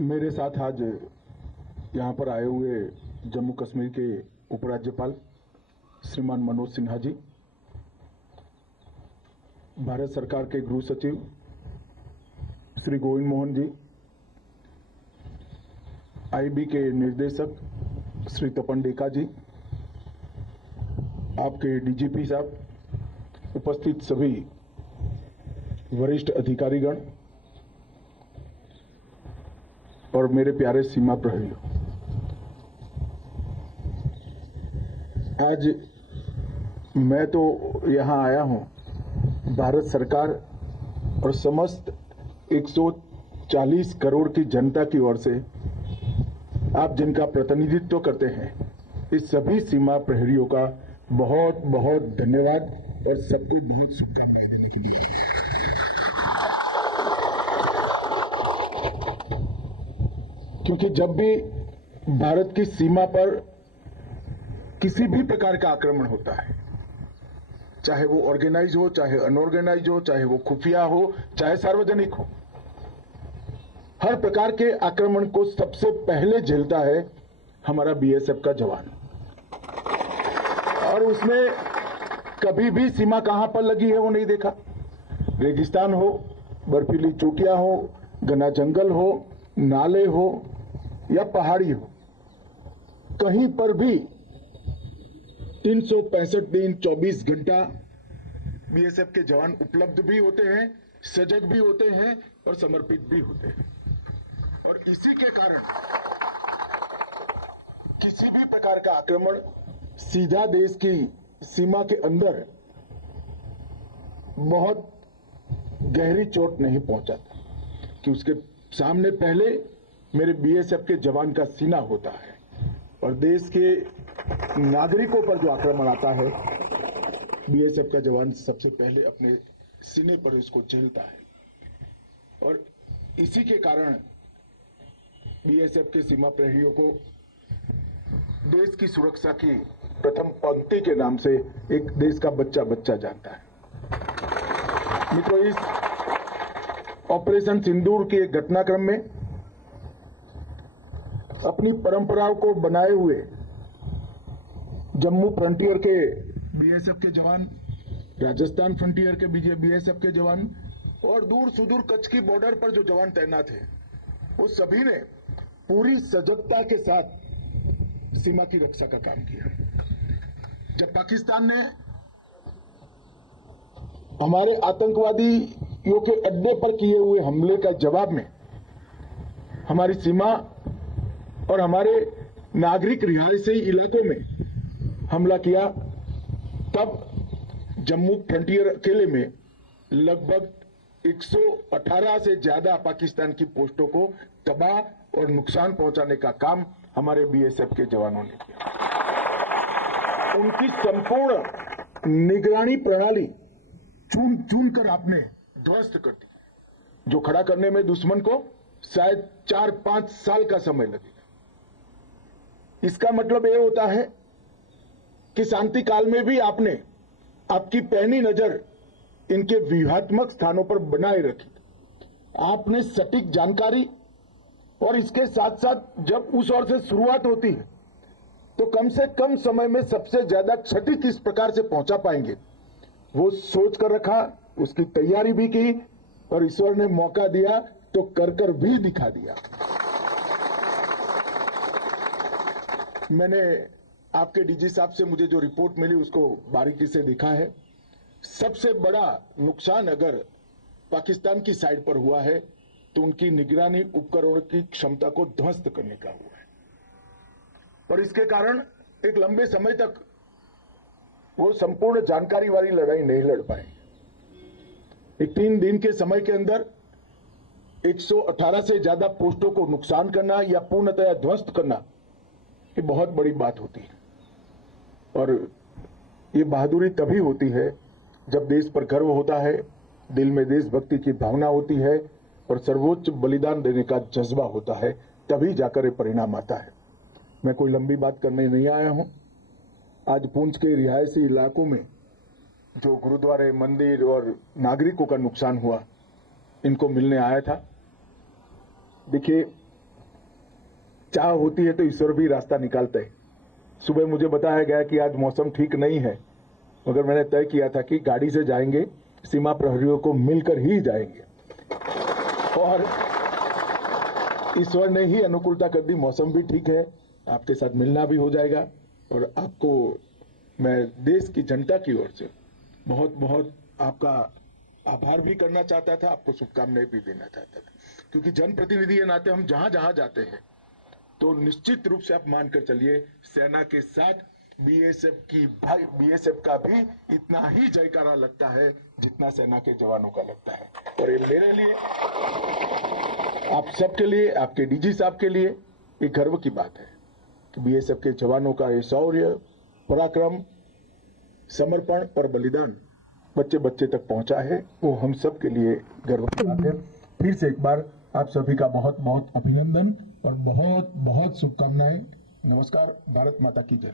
मेरे साथ आज यहाँ पर आए हुए जम्मू कश्मीर के उपराज्यपाल श्रीमान मनोज सिन्हा जी, भारत सरकार के गृह सचिव श्री गोविंद मोहन जी, आईबी के निर्देशक श्री तपन डेका जी, आपके डीजीपी साहब, उपस्थित सभी वरिष्ठ अधिकारीगण और मेरे प्यारे सीमा प्रहरियों, आज मैं तो यहाँ आया हूँ भारत सरकार और समस्त 140 करोड़ की जनता की ओर से, आप जिनका प्रतिनिधित्व करते हैं, इस सभी सीमा प्रहरियों का बहुत बहुत धन्यवाद और सबको बहुत शुभकामनाएं। क्योंकि जब भी भारत की सीमा पर किसी भी प्रकार का आक्रमण होता है, चाहे वो ऑर्गेनाइज हो, चाहे अनऑर्गेनाइज हो, चाहे वो खुफिया हो, चाहे सार्वजनिक हो, हर प्रकार के आक्रमण को सबसे पहले झेलता है हमारा बीएसएफ का जवान। और उसने कभी भी सीमा कहां पर लगी है वो नहीं देखा। रेगिस्तान हो, बर्फीली चोटियां हो, घना जंगल हो, नाले हो या पहाड़ी हो, कहीं पर भी 365 दिन 24 घंटा बीएसएफ के जवान उपलब्ध भी होते हैं, सजग भी होते हैं और समर्पित भी होते हैं। और इसी के कारण किसी भी प्रकार का आक्रमण सीधा देश की सीमा के अंदर बहुत गहरी चोट नहीं पहुंचाता, कि उसके सामने पहले मेरे बीएसएफ के जवान का सीना होता है और देश के नागरिकों पर जो आक्रमण आता है, बीएसएफ का जवान सबसे पहले अपने सीने पर इसको झेलता है। और इसी के कारण बीएसएफ के सीमा प्रहरियों को देश की सुरक्षा की प्रथम पंक्ति के नाम से एक देश का बच्चा बच्चा जानता है। मित्रों, इस ऑपरेशन सिंदूर के घटनाक्रम में अपनी परंपराओं को बनाए हुए जम्मू फ्रंटियर के बीएसएफ के जवान, राजस्थान फ्रंटियर के बीएसएफ के जवान और दूर सुदूर कच्छ की बॉर्डर पर जो जवान तैनात हैं, वो सभी ने पूरी सजगता के साथ सीमा की रक्षा का काम किया। जब पाकिस्तान ने हमारे आतंकवादियों के अड्डे पर किए हुए हमले का जवाब में हमारी सीमा और हमारे नागरिक रिहायशी इलाकों में हमला किया, तब जम्मू फ्रंटियर अकेले में लगभग 118 से ज्यादा पाकिस्तान की पोस्टों को तबाह और नुकसान पहुंचाने का काम हमारे बीएसएफ के जवानों ने किया। उनकी संपूर्ण निगरानी प्रणाली चुन चुन कर आपने ध्वस्त कर दी, जो खड़ा करने में दुश्मन को शायद 4-5 साल का समय लगेगा। इसका मतलब यह होता है कि शांति काल में भी आपने आपकी पैनी नजर इनके व्यूहात्मक स्थानों पर बनाए रखी। आपने सटीक जानकारी और इसके साथ साथ जब उस ओर से शुरुआत होती है तो कम से कम समय में सबसे ज्यादा क्षति किस प्रकार से पहुंचा पाएंगे वो सोच कर रखा, उसकी तैयारी भी की और ईश्वर ने मौका दिया तो कर भी दिखा दिया। मैंने आपके डीजी साहब से मुझे जो रिपोर्ट मिली उसको बारीकी से देखा है। सबसे बड़ा नुकसान अगर पाकिस्तान की साइड पर हुआ है तो उनकी निगरानी उपकरणों की क्षमता को ध्वस्त करने का हुआ है और इसके कारण एक लंबे समय तक वो संपूर्ण जानकारी वाली लड़ाई नहीं लड़ पाएंगे। एक 3 दिन के समय के अंदर 118 से ज्यादा पोस्टों को नुकसान करना या पूर्णतया ध्वस्त करना, ये बहुत बड़ी बात होती है और ये बहादुरी तभी होती है जब देश पर गर्व होता है, दिल में देशभक्ति की भावना होती है और सर्वोच्च बलिदान देने का जज्बा होता है, तभी जाकर ये परिणाम आता है। मैं कोई लंबी बात करने नहीं आया हूं। आज पुंछ के रिहायशी इलाकों में जो गुरुद्वारे, मंदिर और नागरिकों का नुकसान हुआ, इनको मिलने आया था। देखिए, चाह होती है तो ईश्वर भी रास्ता निकालते हैं। सुबह मुझे बताया गया कि आज मौसम ठीक नहीं है, मगर मैंने तय किया था कि गाड़ी से जाएंगे, सीमा प्रहरियों को मिलकर ही जाएंगे, और ईश्वर ने ही अनुकूलता कर दी। मौसम भी ठीक है, आपके साथ मिलना भी हो जाएगा, और आपको मैं देश की जनता की ओर से बहुत बहुत आपका आभार भी करना चाहता था, आपको शुभकामनाएं भी देना चाहता था, क्योंकि जनप्रतिनिधि के नाते हम जहां जहां जाते हैं तो निश्चित रूप से आप मानकर चलिए, सेना के साथ बीएसएफ का भी इतना ही जयकारा लगता है जितना सेना के जवानों का लगता है। और ये मेरे लिए, आप सबके लिए, आपके डीजी साहब के लिए एक गर्व की बात है कि बीएसएफ के जवानों का ये शौर्य, पराक्रम, समर्पण और बलिदान बच्चे बच्चे तक पहुंचा है, वो हम सब के लिए गर्व की बात है। फिर से एक बार आप सभी का बहुत बहुत अभिनंदन और बहुत बहुत शुभकामनाएं। नमस्कार। भारत माता की जय।